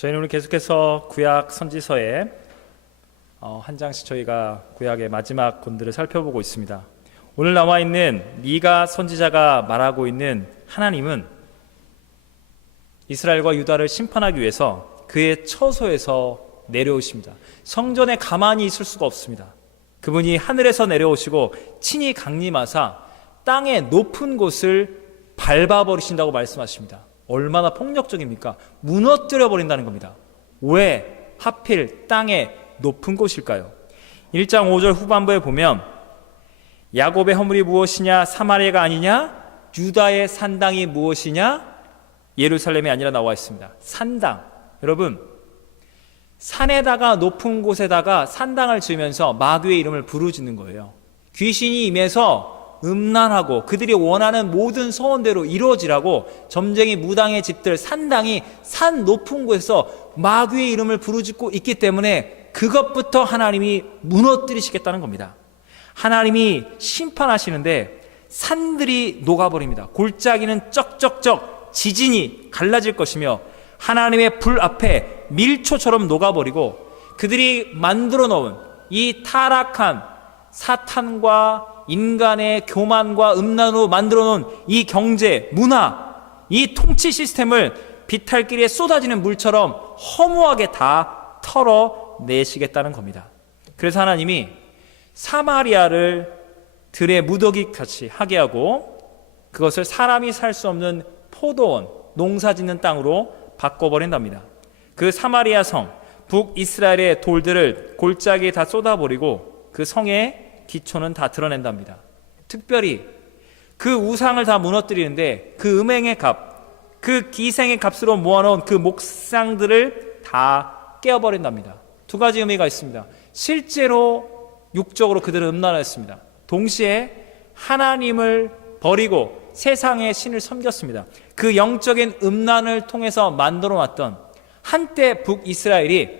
저희는 오늘 계속해서 구약 선지서에 한 장씩 저희가 구약의 마지막 본들을 살펴보고 있습니다. 오늘 나와 있는 미가 선지자가 말하고 있는 하나님은 이스라엘과 유다를 심판하기 위해서 그의 처소에서 내려오십니다. 성전에 가만히 있을 수가 없습니다. 그분이 하늘에서 내려오시고 친히 강림하사 땅의 높은 곳을 밟아버리신다고 말씀하십니다. 얼마나 폭력적입니까? 무너뜨려 버린다는 겁니다. 왜 하필 땅의 높은 곳일까요? 1장 5절 후반부에 보면 야곱의 허물이 무엇이냐? 사마리아가 아니냐? 유다의 산당이 무엇이냐? 예루살렘이 아니라 나와 있습니다. 산당. 여러분, 산에다가 높은 곳에다가 산당을 지으면서 마귀의 이름을 부르짖는 거예요. 귀신이 임해서 음란하고 그들이 원하는 모든 소원대로 이루어지라고 점쟁이 무당의 집들 산당이 산 높은 곳에서 마귀의 이름을 부르짖고 있기 때문에 그것부터 하나님이 무너뜨리시겠다는 겁니다. 하나님이 심판하시는데 산들이 녹아버립니다. 골짜기는 쩍쩍쩍 지진이 갈라질 것이며 하나님의 불 앞에 밀초처럼 녹아버리고 그들이 만들어 놓은 이 타락한 사탄과 인간의 교만과 음란으로 만들어 놓은 이 경제, 문화, 이 통치 시스템을 비탈길에 쏟아지는 물처럼 허무하게 다 털어내시겠다는 겁니다. 그래서 하나님이 사마리아를 들의 무더기 같이 하게 하고 그것을 사람이 살 수 없는 포도원, 농사짓는 땅으로 바꿔버린답니다. 그 사마리아 성, 북이스라엘의 돌들을 골짜기에 다 쏟아버리고 그 성의 기초는 다 드러낸답니다. 특별히 그 우상을 다 무너뜨리는데 그 음행의 값, 그 기생의 값으로 모아놓은 그 목상들을 다 깨어버린답니다. 두 가지 의미가 있습니다. 실제로 육적으로 그들은 음란했습니다. 동시에 하나님을 버리고 세상의 신을 섬겼습니다. 그 영적인 음란을 통해서 만들어놨던 한때 북이스라엘이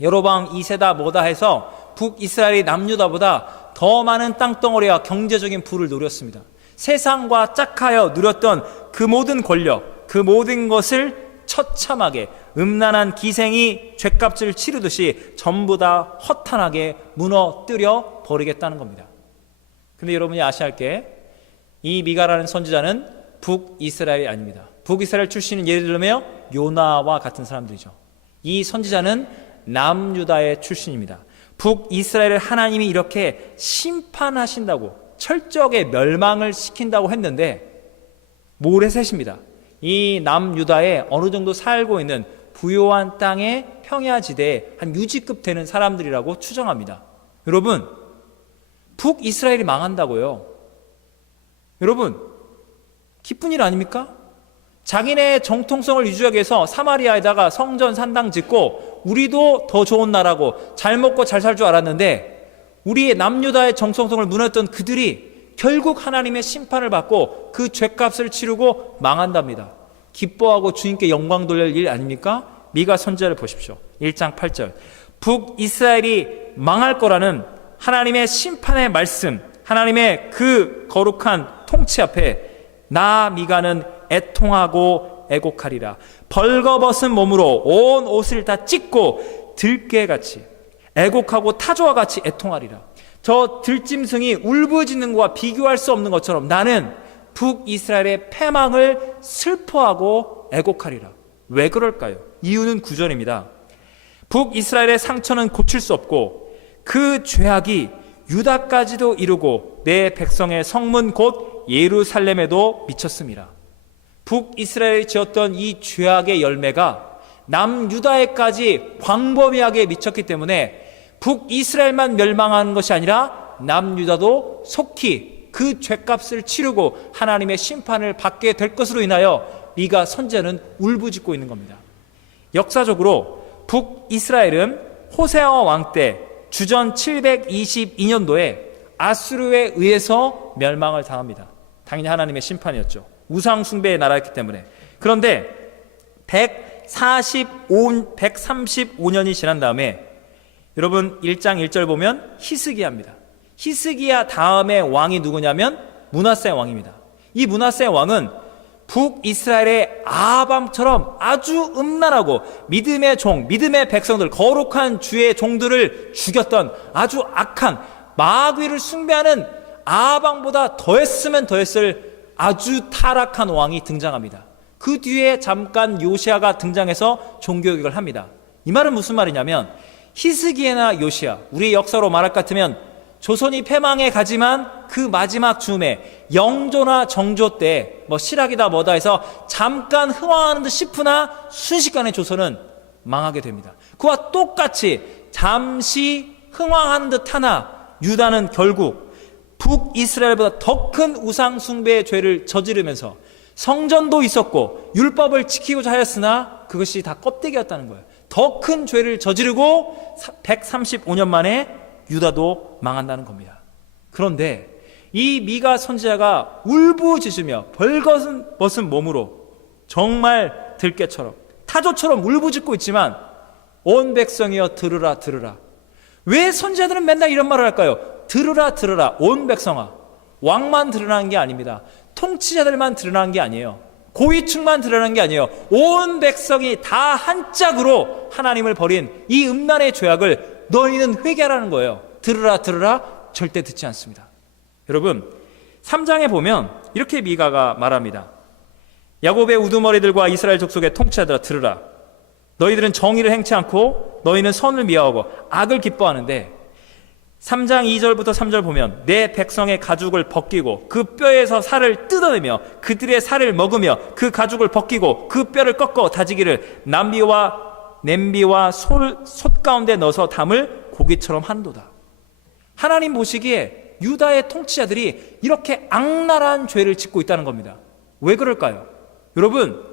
여로보암 2세다 뭐다 해서 북이스라엘이 남유다보다 더 많은 땅덩어리와 경제적인 부를 누렸습니다. 세상과 짝하여 누렸던 그 모든 권력, 그 모든 것을 처참하게 음란한 기생이 죗값을 치르듯이 전부 다 허탄하게 무너뜨려 버리겠다는 겁니다. 근데 여러분이 아셔야 할 게 이 미가라는 선지자는 북이스라엘이 아닙니다. 북이스라엘 출신은 예를 들면 요나와 같은 사람들이죠. 이 선지자는 남유다의 출신입니다. 북이스라엘을 하나님이 이렇게 심판하신다고 철저하게 멸망을 시킨다고 했는데 모래셋입니다. 이 남유다에 어느 정도 살고 있는 부요한 땅의 평야지대에 한 유지급 되는 사람들이라고 추정합니다. 여러분, 북이스라엘이 망한다고요. 여러분, 기쁜 일 아닙니까? 자기네 정통성을 유지하기 위해서 사마리아에다가 성전 산당 짓고 우리도 더 좋은 나라고 잘 먹고 잘 살 줄 알았는데 우리의 남유다의 정통성을 무너뜨렸던 그들이 결국 하나님의 심판을 받고 그 죗값을 치르고 망한답니다. 기뻐하고 주님께 영광 돌릴 일 아닙니까? 미가 선지자를 보십시오. 1장 8절 북이스라엘이 망할 거라는 하나님의 심판의 말씀, 하나님의 그 거룩한 통치 앞에 나 미가는 애통하고 애곡하리라. 벌거벗은 몸으로 온 옷을 다 찢고 들깨같이 애곡하고 타조와 같이 애통하리라. 저 들짐승이 울부짖는 것과 비교할 수 없는 것처럼 나는 북이스라엘의 패망을 슬퍼하고 애곡하리라. 왜 그럴까요? 이유는 9절입니다. 북이스라엘의 상처는 고칠 수 없고 그 죄악이 유다까지도 이르고 내 백성의 성문 곧 예루살렘에도 미쳤습니다. 북이스라엘이 지었던 이 죄악의 열매가 남유다에까지 광범위하게 미쳤기 때문에 북이스라엘만 멸망하는 것이 아니라 남유다도 속히 그 죄값을 치르고 하나님의 심판을 받게 될 것으로 인하여 미가 선지자는 울부짖고 있는 겁니다. 역사적으로 북이스라엘은 호세아 왕 때 주전 722년도에 아수르에 의해서 멸망을 당합니다. 당연히 하나님의 심판이었죠. 우상 숭배의 나라였기 때문에. 그런데 135년이 지난 다음에 여러분 1장 1절 보면 히스기야입니다. 히스기야 다음에 왕이 누구냐면 므낫세 왕입니다. 이 므낫세 왕은 북이스라엘의 아방처럼 아주 음란하고 믿음의 종, 믿음의 백성들, 거룩한 주의 종들을 죽였던 아주 악한 마귀를 숭배하는 아방보다 더했으면 더했을 아주 타락한 왕이 등장합니다. 그 뒤에 잠깐 요시아가 등장해서 종교개혁을 합니다. 이 말은 무슨 말이냐면 히스기야나 요시아, 우리의 역사로 말할 것 같으면 조선이 패망해 가지만 그 마지막 즈음에 영조나 정조 때 실학이다 뭐다 해서 잠깐 흥황하는 듯 싶으나 순식간에 조선은 망하게 됩니다. 그와 똑같이 잠시 흥황하는 듯 하나 유다는 결국 북이스라엘보다 더 큰 우상 숭배의 죄를 저지르면서 성전도 있었고 율법을 지키고자 하였으나 그것이 다 껍데기였다는 거예요. 더 큰 죄를 저지르고 135년 만에 유다도 망한다는 겁니다. 그런데 이 미가 선지자가 울부짖으며 벌거벗은 몸으로 정말 들깨처럼 타조처럼 울부짖고 있지만 온 백성이여 들으라 들으라. 왜 선지자들은 맨날 이런 말을 할까요? 들으라 들으라. 온 백성아. 왕만 드러나는 게 아닙니다. 통치자들만 드러나는 게 아니에요. 고위층만 드러나는 게 아니에요. 온 백성이 다 한 짝으로 하나님을 버린 이 음란의 죄악을 너희는 회개하라는 거예요. 들으라 들으라. 절대 듣지 않습니다. 여러분 3장에 보면 이렇게 미가가 말합니다. 야곱의 우두머리들과 이스라엘 족속의 통치자들아 들으라. 너희들은 정의를 행치 않고 너희는 선을 미워하고 악을 기뻐하는데 3장 2절부터 3절 보면 내 백성의 가죽을 벗기고 그 뼈에서 살을 뜯어내며 그들의 살을 먹으며 그 가죽을 벗기고 그 뼈를 꺾어 다지기를 냄비와 솥 가운데 넣어서 담을 고기처럼 한도다. 하나님 보시기에 유다의 통치자들이 이렇게 악랄한 죄를 짓고 있다는 겁니다. 왜 그럴까요? 여러분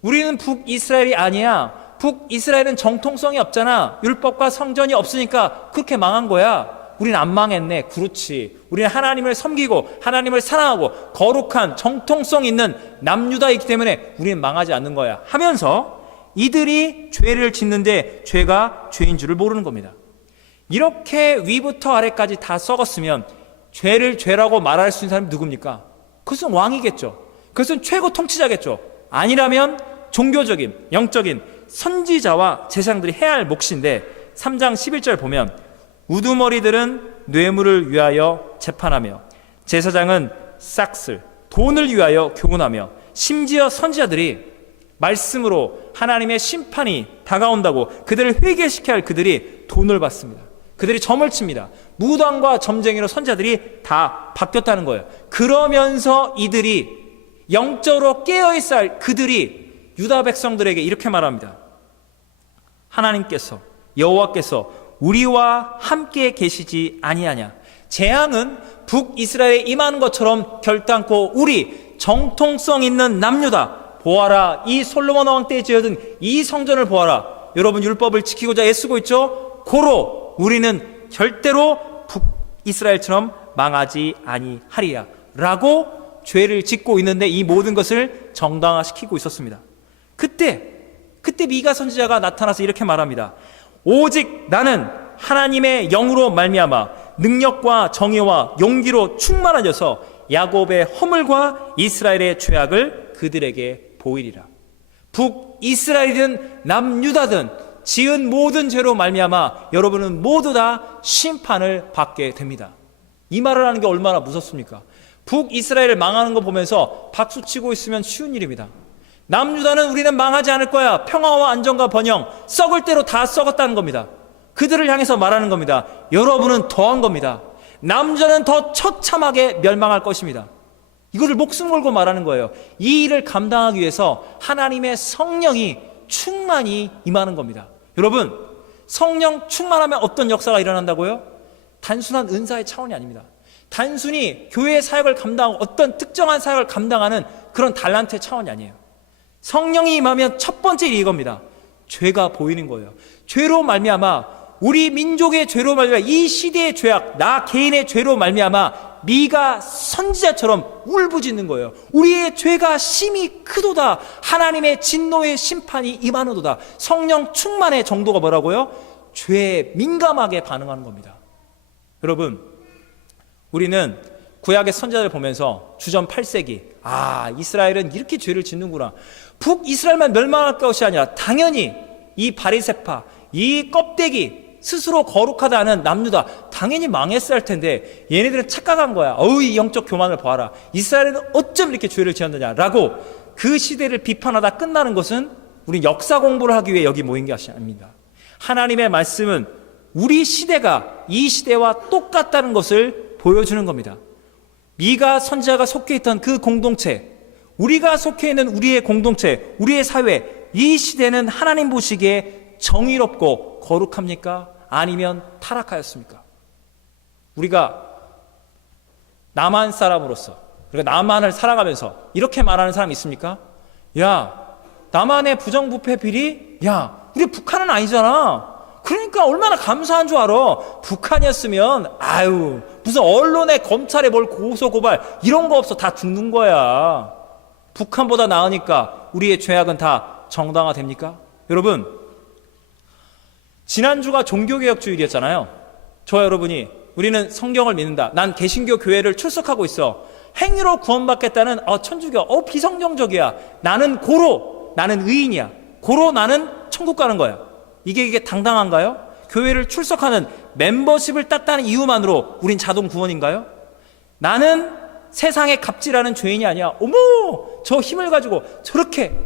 우리는 북이스라엘이 아니야. 북이스라엘은 정통성이 없잖아. 율법과 성전이 없으니까 그렇게 망한 거야. 우리는 안 망했네. 그렇지. 우리는 하나님을 섬기고 하나님을 사랑하고 거룩한 정통성 있는 남유다이기 때문에 우리는 망하지 않는 거야 하면서 이들이 죄를 짓는데 죄가 죄인 줄을 모르는 겁니다. 이렇게 위부터 아래까지 다 썩었으면 죄를 죄라고 말할 수 있는 사람이 누굽니까? 그것은 왕이겠죠. 그것은 최고 통치자겠죠. 아니라면 종교적인 영적인 선지자와 제사장들이 해야 할 몫인데 3장 11절 보면 우두머리들은 뇌물을 위하여 재판하며 제사장은 싹쓸 돈을 위하여 교훈하며 심지어 선지자들이 말씀으로 하나님의 심판이 다가온다고 그들을 회개시켜야 할 그들이 돈을 받습니다. 그들이 점을 칩니다. 무당과 점쟁이로 선지자들이 다 바뀌었다는 거예요. 그러면서 이들이 영적으로 깨어있어야 할 그들이 유다 백성들에게 이렇게 말합니다. 하나님께서 여호와께서 우리와 함께 계시지 아니하냐. 재앙은 북이스라엘에 임하는 것처럼 결단코 우리 정통성 있는 남유다 보아라. 이 솔로몬 왕 때 지어진 이 성전을 보아라. 여러분 율법을 지키고자 애쓰고 있죠. 고로 우리는 절대로 북이스라엘처럼 망하지 아니하리라 라고 죄를 짓고 있는데 이 모든 것을 정당화시키고 있었습니다. 그때 미가 선지자가 나타나서 이렇게 말합니다. 오직 나는 하나님의 영으로 말미암아 능력과 정의와 용기로 충만하여서 야곱의 허물과 이스라엘의 죄악을 그들에게 보이리라. 북이스라엘이든 남유다든 지은 모든 죄로 말미암아 여러분은 모두 다 심판을 받게 됩니다. 이 말을 하는 게 얼마나 무섭습니까? 북이스라엘을 망하는 거 보면서 박수치고 있으면 쉬운 일입니다. 남유다는 우리는 망하지 않을 거야. 평화와 안정과 번영, 썩을 대로 다 썩었다는 겁니다. 그들을 향해서 말하는 겁니다. 여러분은 더한 겁니다. 남유다는 더 처참하게 멸망할 것입니다. 이거를 목숨 걸고 말하는 거예요. 이 일을 감당하기 위해서 하나님의 성령이 충만히 임하는 겁니다. 여러분, 성령 충만하면 어떤 역사가 일어난다고요? 단순한 은사의 차원이 아닙니다. 단순히 교회의 사역을 감당하고 어떤 특정한 사역을 감당하는 그런 달란트의 차원이 아니에요. 성령이 임하면 첫 번째 일이 이겁니다. 죄가 보이는 거예요. 죄로 말미암아 우리 민족의 죄로 말미암아 이 시대의 죄악, 나 개인의 죄로 말미암아 미가 선지자처럼 울부짖는 거예요. 우리의 죄가 심히 크도다. 하나님의 진노의 심판이 임하노도다. 성령 충만의 정도가 뭐라고요? 죄에 민감하게 반응하는 겁니다. 여러분, 우리는 구약의 선지자를 보면서 주전 8세기 이스라엘은 이렇게 죄를 짓는구나. 북이스라엘만 멸망할 것이 아니라 당연히 이 바리새파, 이 껍데기, 스스로 거룩하다 하는 남유다 당연히 망했어야 할 텐데 얘네들은 착각한 거야. 이 영적 교만을 봐라. 이스라엘은 어쩜 이렇게 죄를 지었느냐라고 그 시대를 비판하다 끝나는 것은 우리 역사 공부를 하기 위해 여기 모인 것이 아닙니다. 하나님의 말씀은 우리 시대가 이 시대와 똑같다는 것을 보여주는 겁니다. 미가 선지자가 속해 있던 그 공동체, 우리가 속해 있는 우리의 공동체, 우리의 사회, 이 시대는 하나님 보시기에 정의롭고 거룩합니까? 아니면 타락하였습니까? 우리가 남한 사람으로서, 우리가 남한을 살아가면서 이렇게 말하는 사람이 있습니까? 야, 남한의 부정부패 비리? 야, 우리 북한은 아니잖아. 그러니까 얼마나 감사한 줄 알아. 북한이었으면 무슨 언론에 검찰에 뭘 고소고발 이런 거 없어. 다 죽는 거야. 북한보다 나으니까 우리의 죄악은 다 정당화됩니까? 여러분, 지난주가 종교개혁주일이었잖아요. 저와 여러분이 우리는 성경을 믿는다. 난 개신교 교회를 출석하고 있어. 행위로 구원받겠다는 천주교 비성경적이야. 나는 고로, 나는 의인이야. 고로 나는 천국 가는 거야. 이게 당당한가요? 교회를 출석하는 멤버십을 땄다는 이유만으로 우린 자동 구원인가요? 나는 세상에 갑질하는 죄인이 아니야. 어머, 저 힘을 가지고 저렇게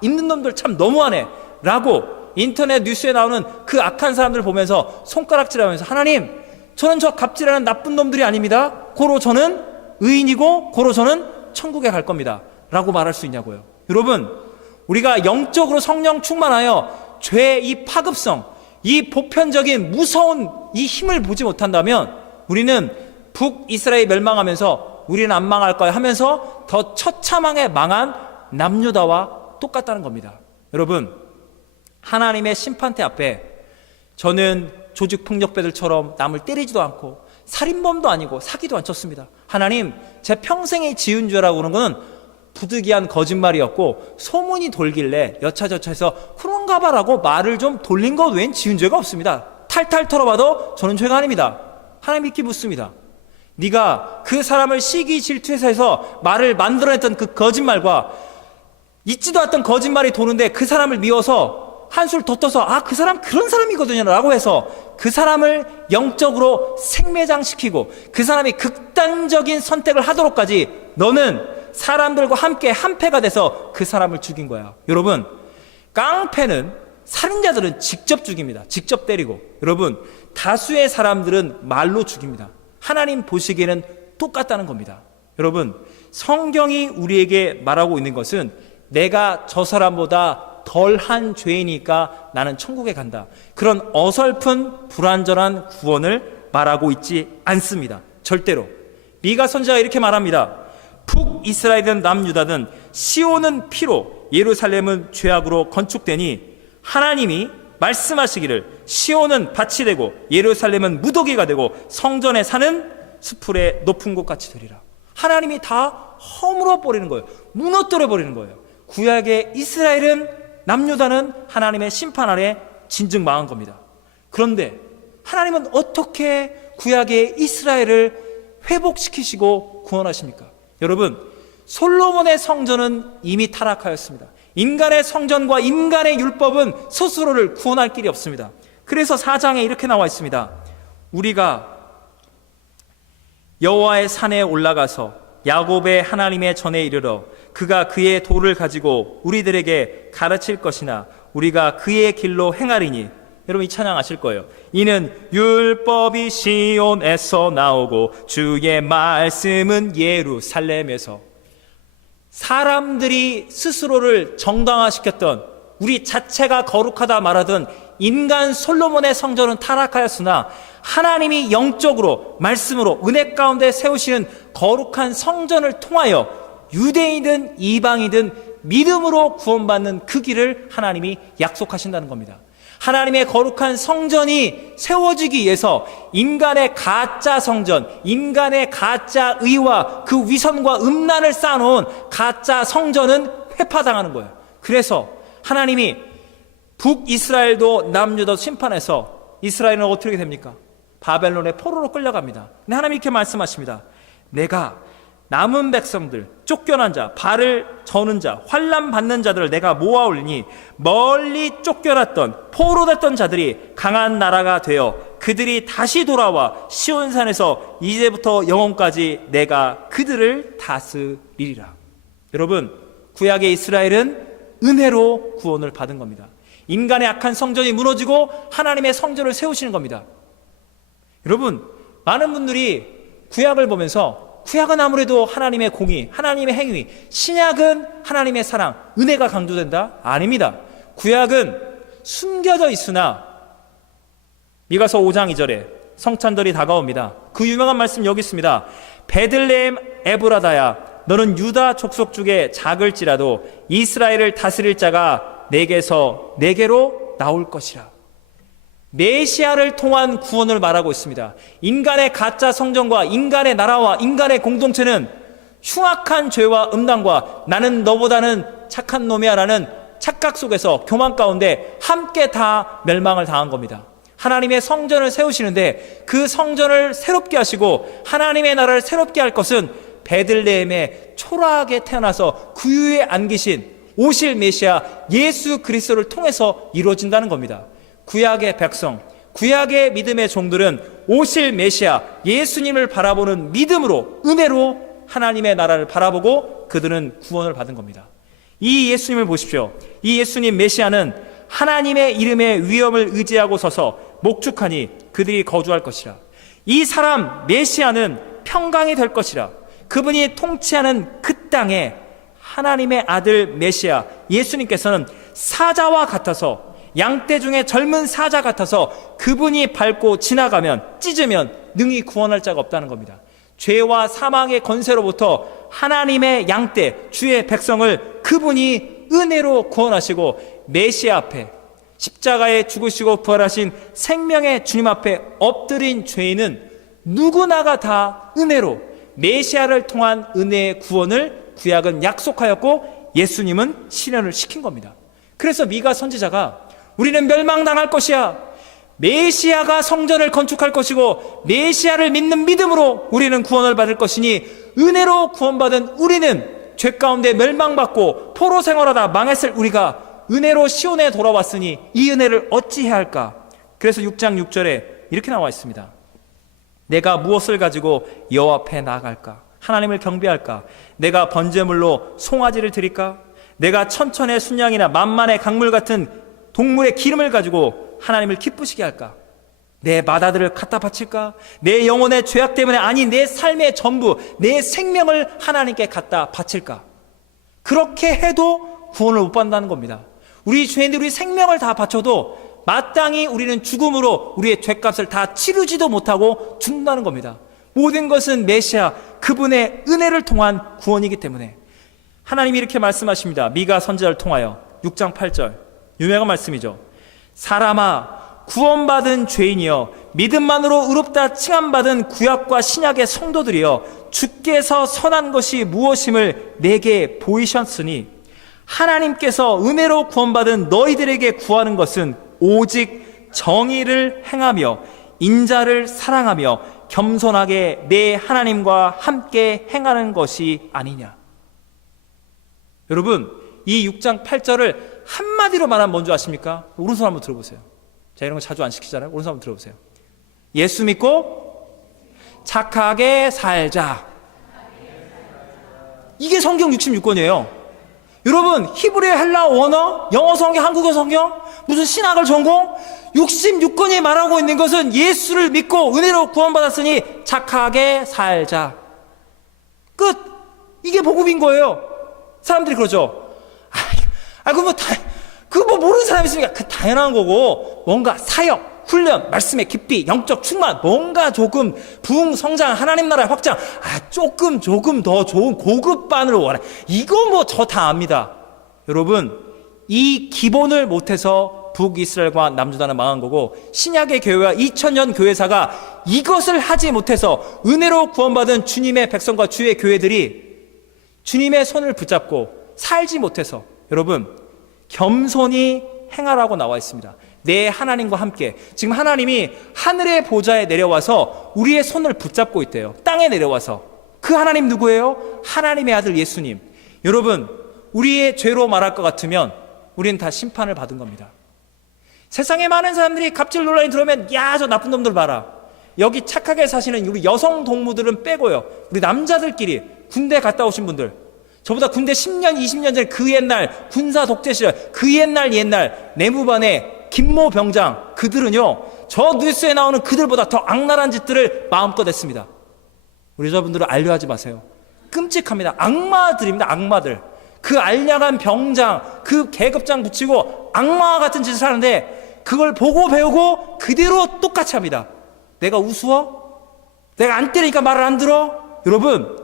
있는 놈들 참 너무하네 라고 인터넷 뉴스에 나오는 그 악한 사람들 보면서 손가락질하면서 하나님, 저는 저 갑질하는 나쁜 놈들이 아닙니다. 고로 저는 의인이고 고로 저는 천국에 갈 겁니다 라고 말할 수 있냐고요. 여러분, 우리가 영적으로 성령 충만하여 죄의 이 파급성, 이 보편적인 무서운 이 힘을 보지 못한다면 우리는 북이스라엘이 멸망하면서 우리는 안 망할 거야 하면서 더 처참하게 망한 남유다와 똑같다는 겁니다. 여러분, 하나님의 심판대 앞에 저는 조직폭력배들처럼 남을 때리지도 않고 살인범도 아니고 사기도 안 쳤습니다. 하나님, 제 평생에 지은 죄라고 하는 거는 부득이한 거짓말이었고 소문이 돌길래 여차저차해서 그런가 봐라고 말을 좀 돌린 것 외엔 지은 죄가 없습니다. 탈탈 털어봐도 저는 죄가 아닙니다. 하나님 믿기 묻습니다. 네가 그 사람을 시기 질투해서 해서 말을 만들어냈던 그 거짓말과 있지도 않던 거짓말이 도는데 그 사람을 미워서 한술 더 떠서 그 사람 그런 사람이거든요 라고 해서 그 사람을 영적으로 생매장시키고 그 사람이 극단적인 선택을 하도록까지 너는 사람들과 함께 한패가 돼서 그 사람을 죽인 거야. 여러분, 깡패는, 살인자들은 직접 죽입니다. 직접 때리고. 여러분, 다수의 사람들은 말로 죽입니다. 하나님 보시기에는 똑같다는 겁니다. 여러분, 성경이 우리에게 말하고 있는 것은 내가 저 사람보다 덜한 죄이니까 나는 천국에 간다. 그런 어설픈 불완전한 구원을 말하고 있지 않습니다. 절대로. 미가 선지자가 이렇게 말합니다. 북이스라엘은 남유다든 시온은 피로 예루살렘은 죄악으로 건축되니 하나님이 말씀하시기를 시온은 밭이 되고 예루살렘은 무더기가 되고 성전에 사는 수풀의 높은 곳 같이 되리라. 하나님이 다 허물어 버리는 거예요. 무너뜨려 버리는 거예요. 구약의 이스라엘은, 남유다는 하나님의 심판 아래 진즉 망한 겁니다. 그런데 하나님은 어떻게 구약의 이스라엘을 회복시키시고 구원하십니까? 여러분, 솔로몬의 성전은 이미 타락하였습니다. 인간의 성전과 인간의 율법은 스스로를 구원할 길이 없습니다. 그래서 4장에 이렇게 나와 있습니다. 우리가 여호와의 산에 올라가서 야곱의 하나님의 전에 이르러 그가 그의 도를 가지고 우리들에게 가르칠 것이나 우리가 그의 길로 행하리니. 여러분, 이 찬양 아실 거예요. 이는 율법이 시온에서 나오고 주의 말씀은 예루살렘에서. 사람들이 스스로를 정당화시켰던, 우리 자체가 거룩하다 말하던 인간 솔로몬의 성전은 타락하였으나 하나님이 영적으로 말씀으로 은혜 가운데 세우시는 거룩한 성전을 통하여 유대인이든 이방이든 믿음으로 구원받는 그 길을 하나님이 약속하신다는 겁니다. 하나님의 거룩한 성전이 세워지기 위해서 인간의 가짜 성전, 인간의 가짜 의와 그 위선과 음란을 쌓아놓은 가짜 성전은 회파당하는 거예요. 그래서 하나님이 북이스라엘도 남유다도 심판해서 이스라엘은 어떻게 됩니까? 바벨론의 포로로 끌려갑니다. 근데 하나님이 이렇게 말씀하십니다. 내가 남은 백성들, 쫓겨난 자, 발을 저는 자, 환난 받는 자들을 내가 모아 올리니 멀리 쫓겨났던 포로됐던 자들이 강한 나라가 되어 그들이 다시 돌아와 시온산에서 이제부터 영원까지 내가 그들을 다스리리라. 여러분, 구약의 이스라엘은 은혜로 구원을 받은 겁니다. 인간의 악한 성전이 무너지고 하나님의 성전을 세우시는 겁니다. 여러분, 많은 분들이 구약을 보면서 구약은 아무래도 하나님의 공의, 하나님의 행위, 신약은 하나님의 사랑, 은혜가 강조된다? 아닙니다. 구약은 숨겨져 있으나 미가서 5장 2절에 성찬절이 다가옵니다. 그 유명한 말씀 여기 있습니다. 베들레헴 에브라다야, 너는 유다 족속 중에 작을지라도 이스라엘을 다스릴 자가 내게서 내게로 나올 것이라. 메시아를 통한 구원을 말하고 있습니다. 인간의 가짜 성전과 인간의 나라와 인간의 공동체는 흉악한 죄와 음란과 나는 너보다는 착한 놈이야 라는 착각 속에서 교만 가운데 함께 다 멸망을 당한 겁니다. 하나님의 성전을 세우시는데 그 성전을 새롭게 하시고 하나님의 나라를 새롭게 할 것은 베들레헴에 초라하게 태어나서 구유에 안기신 오실 메시아 예수 그리스도를 통해서 이루어진다는 겁니다. 구약의 백성, 구약의 믿음의 종들은 오실 메시아 예수님을 바라보는 믿음으로, 은혜로 하나님의 나라를 바라보고 그들은 구원을 받은 겁니다. 이 예수님을 보십시오. 이 예수님 메시아는 하나님의 이름의 위엄을 의지하고 서서 목축하니 그들이 거주할 것이라. 이 사람 메시아는 평강이 될 것이라. 그분이 통치하는 그 땅에 하나님의 아들 메시아 예수님께서는 사자와 같아서, 양떼 중에 젊은 사자 같아서 그분이 밟고 지나가면, 찢으면 능히 구원할 자가 없다는 겁니다. 죄와 사망의 권세로부터 하나님의 양떼, 주의 백성을 그분이 은혜로 구원하시고 메시아 앞에, 십자가에 죽으시고 부활하신 생명의 주님 앞에 엎드린 죄인은 누구나가 다 은혜로, 메시아를 통한 은혜의 구원을 구약은 약속하였고 예수님은 실현을 시킨 겁니다. 그래서 미가 선지자가 우리는 멸망당할 것이야, 메시아가 성전을 건축할 것이고 메시아를 믿는 믿음으로 우리는 구원을 받을 것이니 은혜로 구원받은 우리는 죄 가운데 멸망받고 포로 생활하다 망했을 우리가 은혜로 시온에 돌아왔으니 이 은혜를 어찌해야 할까? 그래서 6장 6절에 이렇게 나와 있습니다. 내가 무엇을 가지고 여호와 앞에 나아갈까? 하나님을 경배할까? 내가 번제물로 송아지를 드릴까? 내가 천천의 순양이나 만만의 강물 같은 동물의 기름을 가지고 하나님을 기쁘시게 할까? 내 마다들을 갖다 바칠까? 내 영혼의 죄악 때문에, 아니 내 삶의 전부, 내 생명을 하나님께 갖다 바칠까? 그렇게 해도 구원을 못 받는다는 겁니다. 우리 죄인들이 우리 생명을 다 바쳐도 마땅히 우리는 죽음으로 우리의 죄값을 다 치르지도 못하고 죽는다는 겁니다. 모든 것은 메시아 그분의 은혜를 통한 구원이기 때문에 하나님이 이렇게 말씀하십니다. 미가 선지자를 통하여 6장 8절 유명한 말씀이죠. 사람아, 구원받은 죄인이여, 믿음만으로 의롭다 칭함받은 구약과 신약의 성도들이여, 주께서 선한 것이 무엇임을 내게 보이셨으니 하나님께서 은혜로 구원받은 너희들에게 구하는 것은 오직 정의를 행하며 인자를 사랑하며 겸손하게 내 하나님과 함께 행하는 것이 아니냐. 여러분, 이 6장 8절을 한마디로 말하면 뭔지 아십니까? 오른손 한번 들어보세요. 자, 이런 거 자주 안 시키잖아요. 오른손 한번 들어보세요. 예수 믿고 착하게 살자. 이게 성경 66권이에요. 여러분, 히브리, 헬라, 원어, 영어 성경, 한국어 성경, 무슨 신학을 전공? 66권이 말하고 있는 것은 예수를 믿고 은혜로 구원받았으니 착하게 살자. 끝. 이게 복음인 거예요. 사람들이 그러죠. 그거 모르는 사람이 있습니까? 그 당연한 거고, 뭔가 사역, 훈련, 말씀의 깊이, 영적 충만, 뭔가 조금 부흥, 성장, 하나님 나라의 확장, 조금 더 좋은 고급반을 원해. 이거 뭐 저 다 압니다. 여러분, 이 기본을 못해서 북이스라엘과 남유다는 망한 거고, 신약의 교회와 2000년 교회사가 이것을 하지 못해서 은혜로 구원받은 주님의 백성과 주의 교회들이 주님의 손을 붙잡고 살지 못해서, 여러분, 겸손히 행하라고 나와 있습니다. 내 하나님과 함께. 지금 하나님이 하늘의 보좌에 내려와서 우리의 손을 붙잡고 있대요. 땅에 내려와서. 그 하나님 누구예요? 하나님의 아들 예수님. 여러분, 우리의 죄로 말할 것 같으면 우리는 다 심판을 받은 겁니다. 세상에 많은 사람들이 갑질 논란이 들어오면 야, 저 나쁜 놈들 봐라. 여기 착하게 사시는 우리 여성 동무들은 빼고요, 우리 남자들끼리 군대 갔다 오신 분들, 저보다 군대 10년 20년 전에 그 옛날 군사 독재 시절 그 옛날 내무반의 김모 병장, 그들은요 저 뉴스에 나오는 그들보다 더 악랄한 짓들을 마음껏 했습니다. 우리 여자분들은 알려하지 마세요. 끔찍합니다. 악마들입니다. 악마들. 그 알량한 병장, 그 계급장 붙이고 악마와 같은 짓을 하는데 그걸 보고 배우고 그대로 똑같이 합니다. 내가 우스워? 내가 안 때리니까 말을 안 들어? 여러분,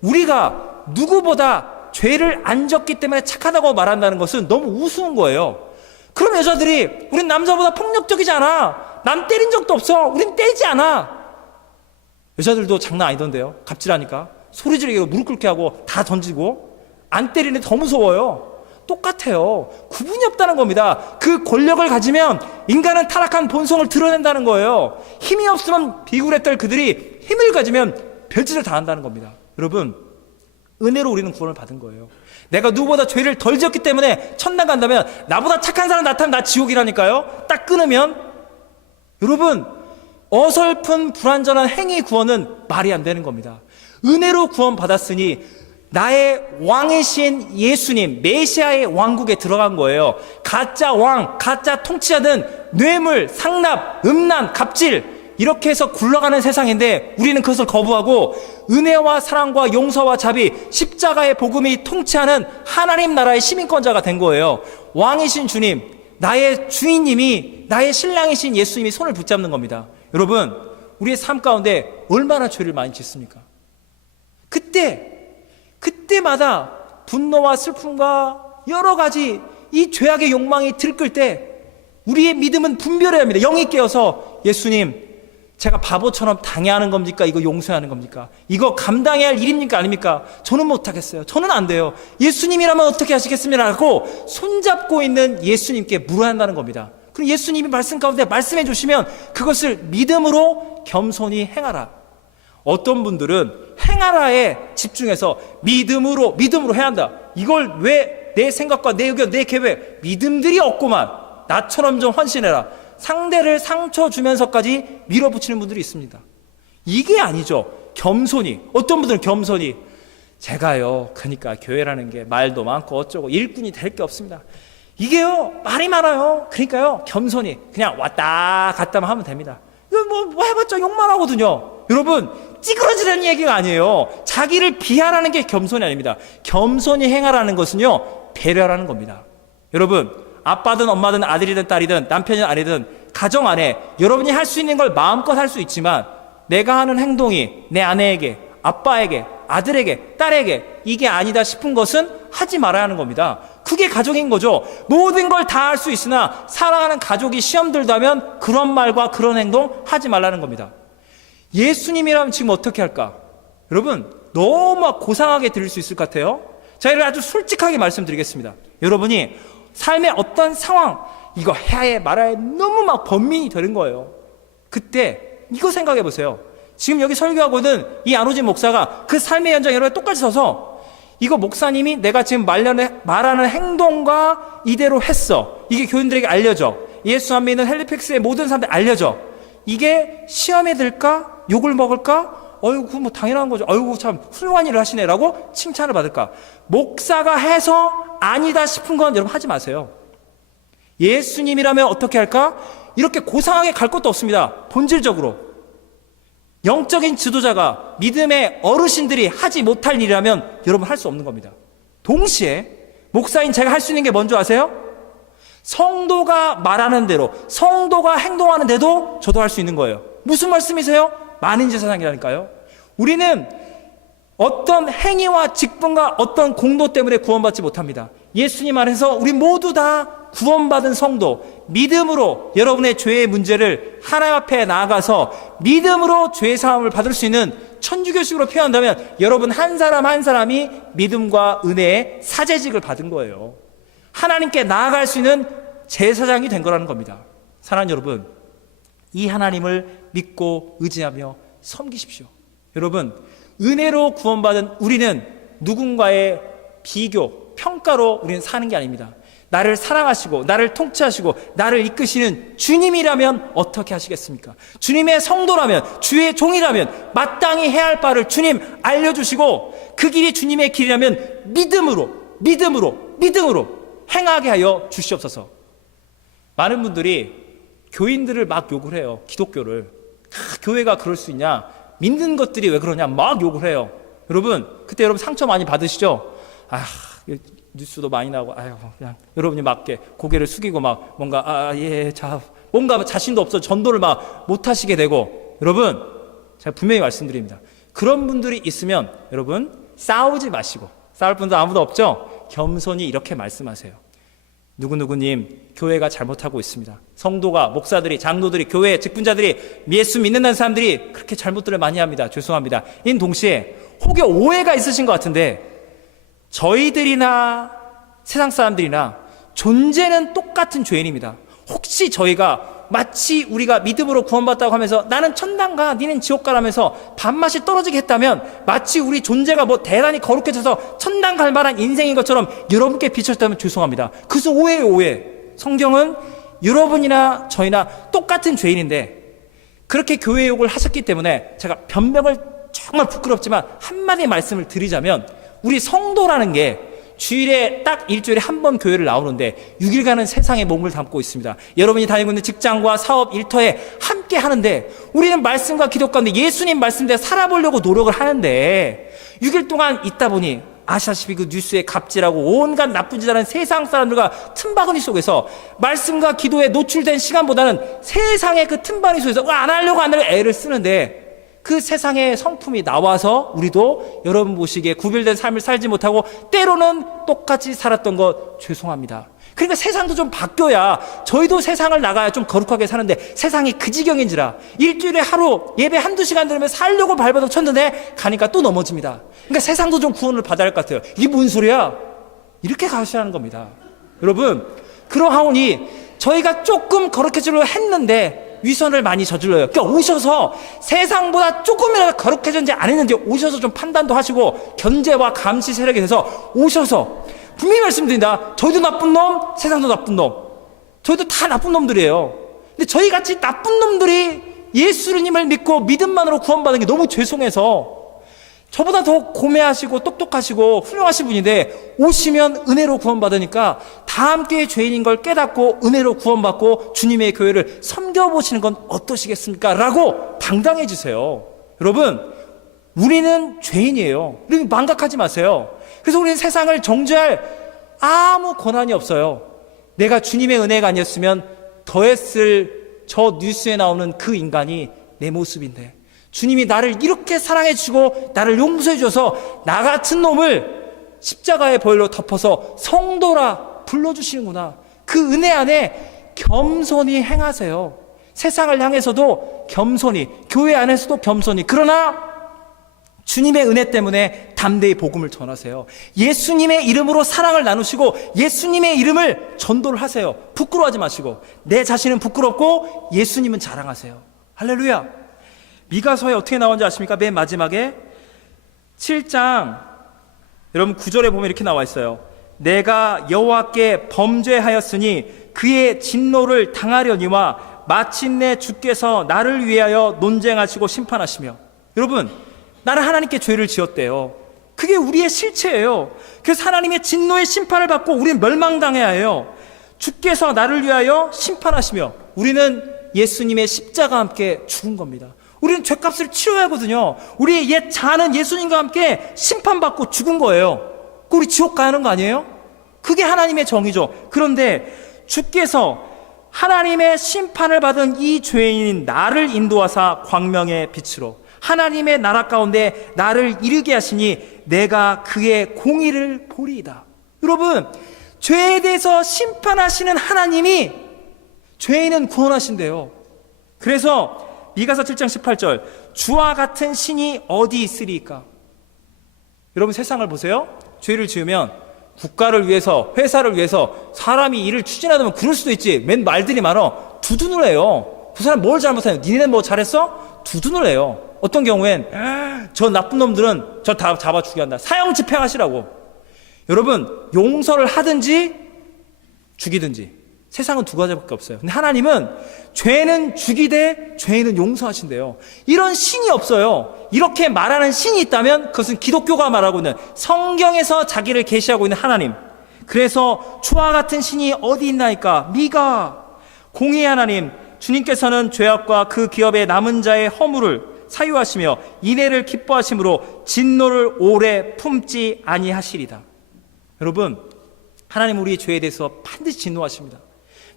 우리가 누구보다 죄를 안 졌기 때문에 착하다고 말한다는 것은 너무 우스운 거예요. 그럼 여자들이 우린 남자보다 폭력적이지 않아, 난 때린 적도 없어, 우린 때리지 않아. 여자들도 장난 아니던데요. 갑질하니까 소리 지르게 무릎 꿇게 하고 다 던지고, 안 때리는 더 무서워요. 똑같아요. 구분이 없다는 겁니다. 그 권력을 가지면 인간은 타락한 본성을 드러낸다는 거예요. 힘이 없으면 비굴했던 그들이 힘을 가지면 별짓을 다 한다는 겁니다. 여러분, 은혜로 우리는 구원을 받은 거예요. 내가 누구보다 죄를 덜 지었기 때문에 천당 간다면 나보다 착한 사람 나타나면 나 지옥이라니까요. 딱 끊으면. 여러분, 어설픈 불완전한 행위 구원은 말이 안 되는 겁니다. 은혜로 구원 받았으니 나의 왕이신 예수님, 메시아의 왕국에 들어간 거예요. 가짜 왕, 가짜 통치자는 뇌물, 상납, 음란, 갑질, 이렇게 해서 굴러가는 세상인데 우리는 그것을 거부하고 은혜와 사랑과 용서와 자비, 십자가의 복음이 통치하는 하나님 나라의 시민권자가 된 거예요. 왕이신 주님, 나의 주인님이, 나의 신랑이신 예수님이 손을 붙잡는 겁니다. 여러분, 우리의 삶 가운데 얼마나 죄를 많이 짓습니까? 그때마다 분노와 슬픔과 여러 가지 이 죄악의 욕망이 들끓 때 우리의 믿음은 분별해야 합니다. 영이 깨어서, 예수님, 제가 바보처럼 당해야 하는 겁니까? 이거 용서해야 하는 겁니까? 이거 감당해야 할 일입니까? 아닙니까? 저는 못하겠어요. 저는 안 돼요. 예수님이라면 어떻게 하시겠습니까? 하고 손잡고 있는 예수님께 물어야 한다는 겁니다. 그럼 예수님이 말씀 가운데 말씀해 주시면 그것을 믿음으로 겸손히 행하라. 어떤 분들은 행하라에 집중해서 믿음으로 해야 한다. 이걸 왜 내 생각과 내 의견, 내 계획, 믿음들이 없구만, 나처럼 좀 헌신해라. 상대를 상처 주면서까지 밀어붙이는 분들이 있습니다. 이게 아니죠. 겸손히. 어떤 분들은 겸손히, 제가요, 그러니까 교회라는 게 말도 많고 어쩌고 일꾼이 될 게 없습니다. 이게요, 말이 많아요. 그러니까요, 겸손히 그냥 왔다 갔다만 하면 됩니다. 이거 뭐 해봤자 욕만 하거든요. 여러분, 찌그러지라는 얘기가 아니에요. 자기를 비하라는 게 겸손이 아닙니다. 겸손히 행하라는 것은요, 배려라는 겁니다. 여러분, 아빠든 엄마든 아들이든 딸이든 남편이든 아내든 가정 안에 여러분이 할 수 있는 걸 마음껏 할 수 있지만 내가 하는 행동이 내 아내에게, 아빠에게, 아들에게, 딸에게 이게 아니다 싶은 것은 하지 말아야 하는 겁니다. 그게 가족인 거죠. 모든 걸 다 할 수 있으나 사랑하는 가족이 시험 들다면 그런 말과 그런 행동 하지 말라는 겁니다. 예수님이라면 지금 어떻게 할까? 여러분, 너무 고상하게 들릴 수 있을 것 같아요. 자, 이를 아주 솔직하게 말씀드리겠습니다. 여러분이 삶의 어떤 상황, 이거 해야 해 말아야 해 너무 막 번민이 되는 거예요. 그때 이거 생각해 보세요. 지금 여기 설교하고는 이 안호진 목사가 그 삶의 현장에 여러분 똑같이 서서 이거 목사님이 내가 지금 말하는 행동과 이대로 했어, 이게 교인들에게 알려져, 예수 안 믿는 헬리팩스의 모든 사람들 알려져, 이게 시험에 들까? 욕을 먹을까? 어이구, 뭐 당연한 거죠. 어이구, 참 훌륭한 일을 하시네라고 칭찬을 받을까? 목사가 해서 아니다 싶은 건 여러분 하지 마세요. 예수님이라면 어떻게 할까? 이렇게 고상하게 갈 것도 없습니다. 본질적으로 영적인 지도자가, 믿음의 어르신들이 하지 못할 일이라면 여러분 할 수 없는 겁니다. 동시에 목사인 제가 할 수 있는 게 뭔지 아세요? 성도가 말하는 대로, 성도가 행동하는 대로 저도 할 수 있는 거예요. 무슨 말씀이세요? 만인제사장이라니까요. 우리는 어떤 행위와 직분과 어떤 공도 때문에 구원받지 못합니다. 예수님 안에서 우리 모두 다 구원받은 성도, 믿음으로 여러분의 죄의 문제를 하나님 앞에 나아가서 믿음으로 죄 사함을 받을 수 있는, 천주교식으로 표현한다면 여러분 한 사람 한 사람이 믿음과 은혜의 사제직을 받은 거예요. 하나님께 나아갈 수 있는 제사장이 된 거라는 겁니다. 사랑하는 여러분, 이 하나님을 믿고 의지하며 섬기십시오. 여러분, 은혜로 구원받은 우리는 누군가의 비교, 평가로 우리는 사는 게 아닙니다. 나를 사랑하시고 나를 통치하시고 나를 이끄시는 주님이라면 어떻게 하시겠습니까? 주님의 성도라면, 주의 종이라면 마땅히 해야 할 바를 주님 알려주시고 그 길이 주님의 길이라면 믿음으로 행하게 하여 주시옵소서. 많은 분들이 교인들을 막 욕을 해요. 기독교를. 교회가 그럴 수 있냐? 믿는 것들이 왜 그러냐? 막 욕을 해요. 여러분, 그때 여러분 상처 많이 받으시죠? 뉴스도 많이 나오고, 그냥 여러분이 맞게 고개를 숙이고 막 뭔가, 뭔가 자신도 없어 전도를 막 못하시게 되고, 여러분, 제가 분명히 말씀드립니다. 그런 분들이 있으면 여러분, 싸우지 마시고, 싸울 분도 아무도 없죠? 겸손히 이렇게 말씀하세요. 누구누구님, 교회가 잘못하고 있습니다. 성도가, 목사들이, 장로들이, 교회 직분자들이, 예수 믿는다는 사람들이 그렇게 잘못들을 많이 합니다. 죄송합니다. 인 동시에 혹여 오해가 있으신 것 같은데, 저희들이나 세상 사람들이나 존재는 똑같은 죄인입니다. 혹시 저희가 마치 우리가 믿음으로 구원받았다고 하면서 나는 천당 가, 니는 지옥 가라면서 밥맛이 떨어지게 했다면 마치 우리 존재가 뭐 대단히 거룩해져서 천당 갈 만한 인생인 것처럼 여러분께 비춰졌다면 죄송합니다. 그것은 오해예요, 오해. 성경은 여러분이나 저희나 똑같은 죄인인데 그렇게 교회 욕을 하셨기 때문에 제가 변명을 정말 부끄럽지만 한마디 말씀을 드리자면, 우리 성도라는 게 주일에 딱 일주일에 한 번 교회를 나오는데 6일간은 세상에 몸을 담고 있습니다. 여러분이 다니고 있는 직장과 사업, 일터에 함께 하는데 우리는 말씀과 기도 가운데 예수님 말씀대로 살아보려고 노력을 하는데 6일 동안 있다 보니 아시다시피 그 뉴스에 갑질하고 온갖 나쁜 짓 하는 세상 사람들과 틈바구니 속에서 말씀과 기도에 노출된 시간보다는 세상의 그 틈바구니 속에서 안 하려고 애를 쓰는데 그 세상의 성품이 나와서 우리도 여러분 보시기에 구별된 삶을 살지 못하고 때로는 똑같이 살았던 것 죄송합니다. 그러니까 세상도 좀 바뀌어야 저희도 세상을 나가야 좀 거룩하게 사는데 세상이 그 지경인지라 일주일에 하루 예배 한두 시간 들으면 살려고 발버둥 쳤는데 가니까 또 넘어집니다. 그러니까 세상도 좀 구원을 받아야 할 것 같아요. 이게 뭔 소리야? 이렇게 가시라는 겁니다. 여러분, 그러하오니 저희가 조금 거룩해지려고 했는데 위선을 많이 저질러요. 그러니까 오셔서 세상보다 조금이라도 거룩해졌는지 안 했는지 오셔서 좀 판단도 하시고 견제와 감시 세력에 대해서 오셔서 분명히 말씀드린다. 저희도 나쁜 놈, 세상도 나쁜 놈. 저희도 다 나쁜 놈들이에요. 근데 저희같이 나쁜 놈들이 예수님을 믿고 믿음만으로 구원받는 게 너무 죄송해서 저보다 더 고매하시고 똑똑하시고 훌륭하신 분인데 오시면 은혜로 구원받으니까 다 함께 죄인인 걸 깨닫고 은혜로 구원받고 주님의 교회를 섬겨보시는 건 어떠시겠습니까? 라고 당당해지세요. 여러분, 우리는 죄인이에요. 여러분 망각하지 마세요. 그래서 우리는 세상을 정죄할 아무 권한이 없어요. 내가 주님의 은혜가 아니었으면 더했을 저 뉴스에 나오는 그 인간이 내 모습인데 주님이 나를 이렇게 사랑해 주고 나를 용서해 줘서 나 같은 놈을 십자가의 보혈로 덮어서 성도라 불러주시는구나. 그 은혜 안에 겸손히 행하세요. 세상을 향해서도 겸손히, 교회 안에서도 겸손히, 그러나 주님의 은혜 때문에 담대히 복음을 전하세요. 예수님의 이름으로 사랑을 나누시고 예수님의 이름을 전도를 하세요. 부끄러워하지 마시고 내 자신은 부끄럽고 예수님은 자랑하세요. 할렐루야. 미가서에 어떻게 나오는지 아십니까? 맨 마지막에 7장 여러분 9절에 보면 이렇게 나와 있어요. 내가 여호와께 범죄하였으니 그의 진노를 당하려니와 마침내 주께서 나를 위하여 논쟁하시고 심판하시며. 여러분, 나는 하나님께 죄를 지었대요. 그게 우리의 실체예요. 그래서 하나님의 진노의 심판을 받고 우리는 멸망당해야 해요. 주께서 나를 위하여 심판하시며. 우리는 예수님의 십자가와 함께 죽은 겁니다. 우리는 죄값을 치러야 하거든요. 우리의 옛 자는 예수님과 함께 심판받고 죽은 거예요. 우리 지옥 가야 하는 거 아니에요? 그게 하나님의 정의죠. 그런데 주께서 하나님의 심판을 받은 이 죄인인 나를 인도하사 광명의 빛으로 하나님의 나라 가운데 나를 이르게 하시니 내가 그의 공의를 보리이다. 여러분, 죄에 대해서 심판하시는 하나님이 죄인은 구원하신대요. 그래서 미가서 7장 18절 주와 같은 신이 어디 있으리까? 여러분, 세상을 보세요. 죄를 지으면 국가를 위해서, 회사를 위해서 사람이 일을 추진하다면 그럴 수도 있지. 맨 말들이 많어. 두둔을 해요. 그 사람 뭘 잘못하냐? 니네는 뭐 잘했어? 두둔을 해요. 어떤 경우엔 저 나쁜 놈들은 저 다 잡아 죽여야 한다. 사형 집행하시라고. 여러분, 용서를 하든지 죽이든지 세상은 두 가지밖에 없어요. 근데 하나님은 죄는 죽이되 죄인은 용서하신대요. 이런 신이 없어요. 이렇게 말하는 신이 있다면 그것은 기독교가 말하고 있는, 성경에서 자기를 계시하고 있는 하나님. 그래서 주와 같은 신이 어디 있나이까? 미가 공의의 하나님, 주님께서는 죄악과 그 기업의 남은 자의 허물을 사유하시며 인애를 기뻐하심으로 진노를 오래 품지 아니하시리다. 여러분, 하나님 우리의 죄에 대해서 반드시 진노하십니다.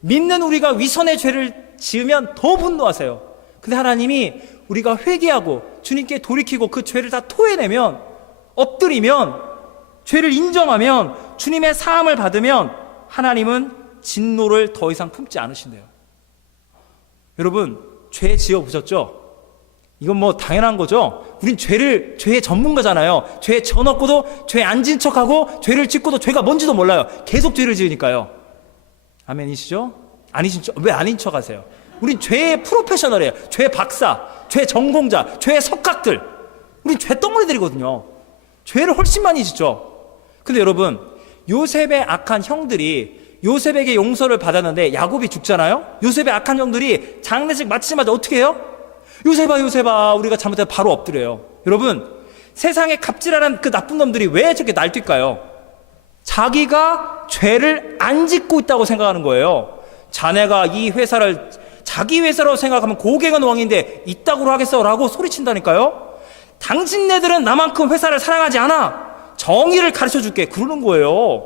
믿는 우리가 위선의 죄를 지으면 더 분노하세요. 근데 하나님이 우리가 회개하고 주님께 돌이키고 그 죄를 다 토해내면, 엎드리면, 죄를 인정하면, 주님의 사함을 받으면 하나님은 진노를 더 이상 품지 않으신대요. 여러분, 죄 지어보셨죠? 이건 뭐 당연한 거죠. 우린 죄의 전문가잖아요. 죄에 져넣고도 죄 안 진 척하고 죄를 짓고도 죄가 뭔지도 몰라요. 계속 죄를 지으니까요. 아멘이시죠? 아니시죠? 왜 아닌 척 하세요? 우린 죄의 프로페셔널이에요. 죄 박사, 죄 전공자, 죄의 석학들. 우린 죄 덩어리들이거든요. 죄를 훨씬 많이 짓죠. 근데 여러분, 요셉의 악한 형들이 요셉에게 용서를 받았는데 야곱이 죽잖아요. 요셉의 악한 형들이 장례식 마치자마자 어떻게 해요? 요셉아 우리가 잘못해서 바로 엎드려요. 여러분, 세상에 갑질하는 그 나쁜 놈들이 왜 저렇게 날뛸까요? 자기가 죄를 안 짓고 있다고 생각하는 거예요. 자네가 이 회사를 자기 회사라고 생각하면 고객은 왕인데 이따구로 하겠어 라고 소리친다니까요. 당신네들은 나만큼 회사를 사랑하지 않아. 정의를 가르쳐줄게 그러는 거예요.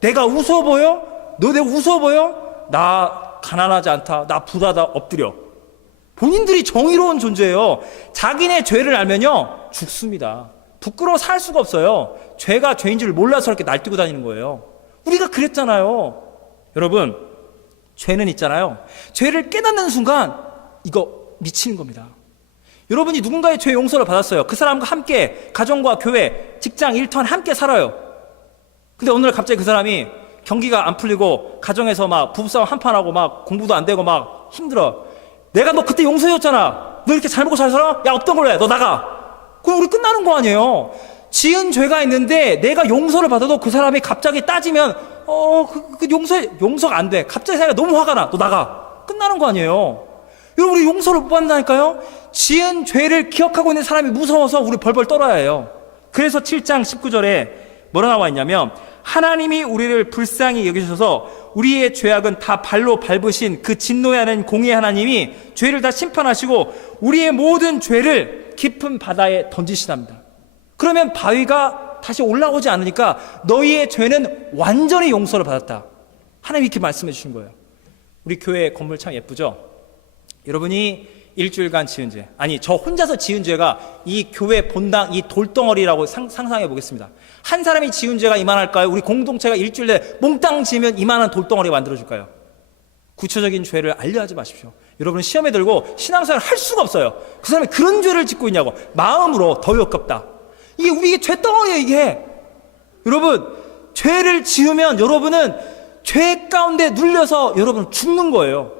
내가 우스워 보여? 너 내가 우스워 보여? 나 가난하지 않다, 나 부자다, 엎드려. 본인들이 정의로운 존재예요. 자기네 죄를 알면요 죽습니다. 부끄러워 살 수가 없어요. 죄가 죄인 줄 몰라서 이렇게 날뛰고 다니는 거예요. 우리가 그랬잖아요. 여러분, 죄는 있잖아요. 죄를 깨닫는 순간 이거 미치는 겁니다. 여러분이 누군가의 죄 용서를 받았어요. 그 사람과 함께 가정과 교회, 직장, 일터에 함께 살아요. 근데 어느 날 갑자기 그 사람이 경기가 안 풀리고 가정에서 막 부부싸움 한판하고 막 공부도 안 되고 막 힘들어. 내가 너 그때 용서해줬잖아. 너 이렇게 잘 먹고 잘 살아? 야, 없던 걸로 해. 너 나가. 그럼 우리 끝나는 거 아니에요. 지은 죄가 있는데 내가 용서를 받아도 그 사람이 갑자기 따지면 용서가 안 돼. 갑자기 자기가 너무 화가 나. 너 나가. 끝나는 거 아니에요. 여러분, 우리 용서를 못 받는다니까요. 지은 죄를 기억하고 있는 사람이 무서워서 우리 벌벌 떨어야 해요. 그래서 7장 19절에 뭐라 나와 있냐면, 하나님이 우리를 불쌍히 여기셔서 우리의 죄악은 다 발로 밟으신 그 진노에 하는 공의의 하나님이 죄를 다 심판하시고 우리의 모든 죄를 깊은 바다에 던지시답니다. 그러면 바위가 다시 올라오지 않으니까 너희의 죄는 완전히 용서를 받았다. 하나님이 이렇게 말씀해 주신 거예요. 우리 교회 건물 참 예쁘죠? 여러분이 일주일간 지은 죄, 아니 저 혼자서 지은 죄가 이 교회 본당 이 돌덩어리라고 상상해 보겠습니다. 한 사람이 지은 죄가 이만할까요? 우리 공동체가 일주일 내에 몽땅 지으면 이만한 돌덩어리 만들어줄까요? 구체적인 죄를 알려하지 마십시오. 여러분, 시험에 들고 신앙생활을 할 수가 없어요. 그 사람이 그런 죄를 짓고 있냐고. 마음으로 더 역겹다. 이게 우리 죄덩어리예요. 이게 여러분, 죄를 지으면 여러분은 죄 가운데 눌려서 여러분은 죽는 거예요.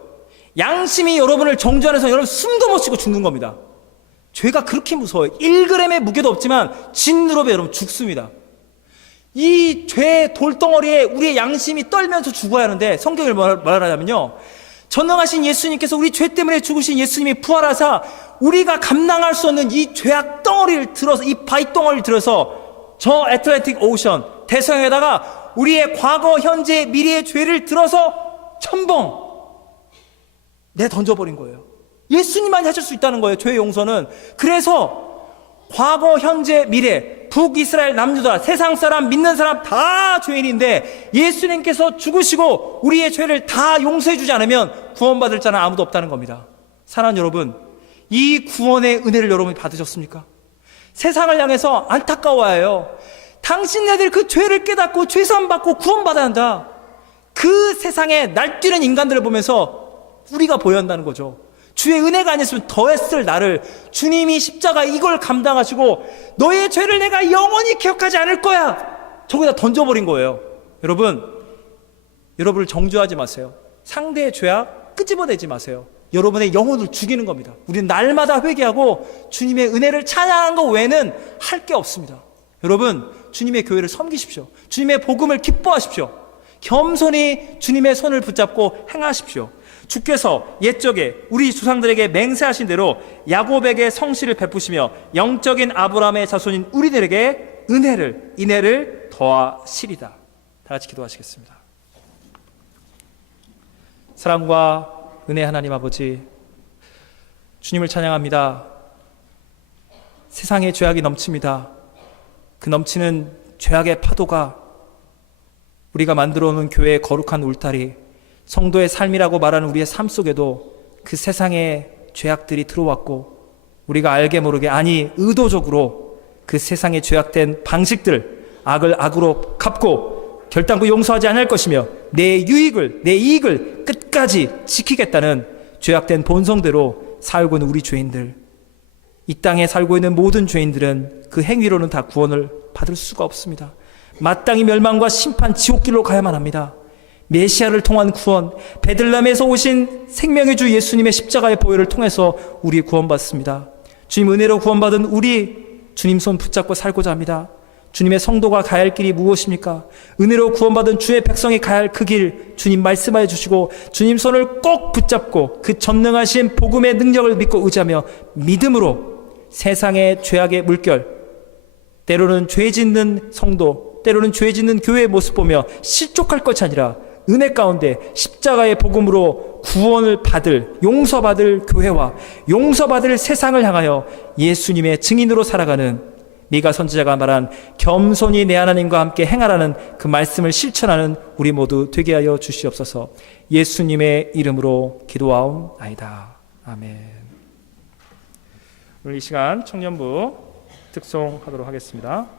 양심이 여러분을 정죄해서 여러분 숨도 못 쉬고 죽는 겁니다. 죄가 그렇게 무서워요. 1g의 무게도 없지만 진누럽에 여러분 죽습니다. 이 죄 돌덩어리에 우리의 양심이 떨면서 죽어야 하는데, 성경을 말하자면요, 전능하신 예수님께서 우리 죄 때문에 죽으신 예수님이 부활하사 우리가 감당할 수 없는 이 죄악 덩어리를 들어서, 이 바위 덩어리를 들어서 저 애틀랜틱 오션 대서양에다가 우리의 과거, 현재, 미래의 죄를 들어서 첨벙 내 던져버린 거예요. 예수님만이 하실 수 있다는 거예요, 죄의 용서는. 그래서 과거, 현재, 미래, 북이스라엘, 남유다, 세상 사람, 믿는 사람 다 죄인인데 예수님께서 죽으시고 우리의 죄를 다 용서해 주지 않으면 구원받을 자는 아무도 없다는 겁니다. 사랑하는 여러분, 이 구원의 은혜를 여러분이 받으셨습니까? 세상을 향해서 안타까워해요. 당신네들 그 죄를 깨닫고 죄사함받고 구원받아야 한다. 그 세상에 날뛰는 인간들을 보면서 우리가 보여야 한다는 거죠. 주의 은혜가 아니었으면 더했을 나를 주님이 십자가 이걸 감당하시고 너의 죄를 내가 영원히 기억하지 않을 거야, 저기다 던져버린 거예요. 여러분, 여러분을 정죄하지 마세요. 상대의 죄악 끄집어내지 마세요. 여러분의 영혼을 죽이는 겁니다. 우리는 날마다 회개하고 주님의 은혜를 찬양하는 것 외에는 할 게 없습니다. 여러분, 주님의 교회를 섬기십시오. 주님의 복음을 기뻐하십시오. 겸손히 주님의 손을 붙잡고 행하십시오. 주께서 옛적에 우리 조상들에게 맹세하신 대로 야곱에게 성실을 베푸시며 영적인 아브라함의 자손인 우리들에게 인애를 더하시리다. 다 같이 기도하시겠습니다. 사랑과 은혜 하나님 아버지, 주님을 찬양합니다. 세상에 죄악이 넘칩니다. 그 넘치는 죄악의 파도가 우리가 만들어 놓은 교회의 거룩한 울타리, 성도의 삶이라고 말하는 우리의 삶 속에도 그 세상의 죄악들이 들어왔고, 우리가 알게 모르게, 아니 의도적으로 그 세상의 죄악된 방식들, 악을 악으로 갚고 결단코 용서하지 않을 것이며 내 이익을 끝까지 지키겠다는 죄악된 본성대로 살고 있는 우리 죄인들, 이 땅에 살고 있는 모든 죄인들은 그 행위로는 다 구원을 받을 수가 없습니다. 마땅히 멸망과 심판, 지옥길로 가야만 합니다. 메시아를 통한 구원, 베들레헴에서 오신 생명의 주 예수님의 십자가의 보혈을 통해서 우리 구원받습니다. 주님 은혜로 구원받은 우리 주님 손 붙잡고 살고자 합니다. 주님의 성도가 가야 할 길이 무엇입니까? 은혜로 구원받은 주의 백성이 가야 할 그 길 주님 말씀하여 주시고, 주님 손을 꼭 붙잡고 그 전능하신 복음의 능력을 믿고 의지하며 믿음으로 세상의 죄악의 물결, 때로는 죄 짓는 성도, 때로는 죄 짓는 교회의 모습 보며 실족할 것이 아니라 은혜 가운데 십자가의 복음으로 구원을 받을, 용서받을 교회와 용서받을 세상을 향하여 예수님의 증인으로 살아가는 미가 선지자가 말한 겸손히 내 하나님과 함께 행하라는 그 말씀을 실천하는 우리 모두 되게 하여 주시옵소서. 예수님의 이름으로 기도하옵나이다. 아멘. 오늘 이 시간 청년부 특송하도록 하겠습니다.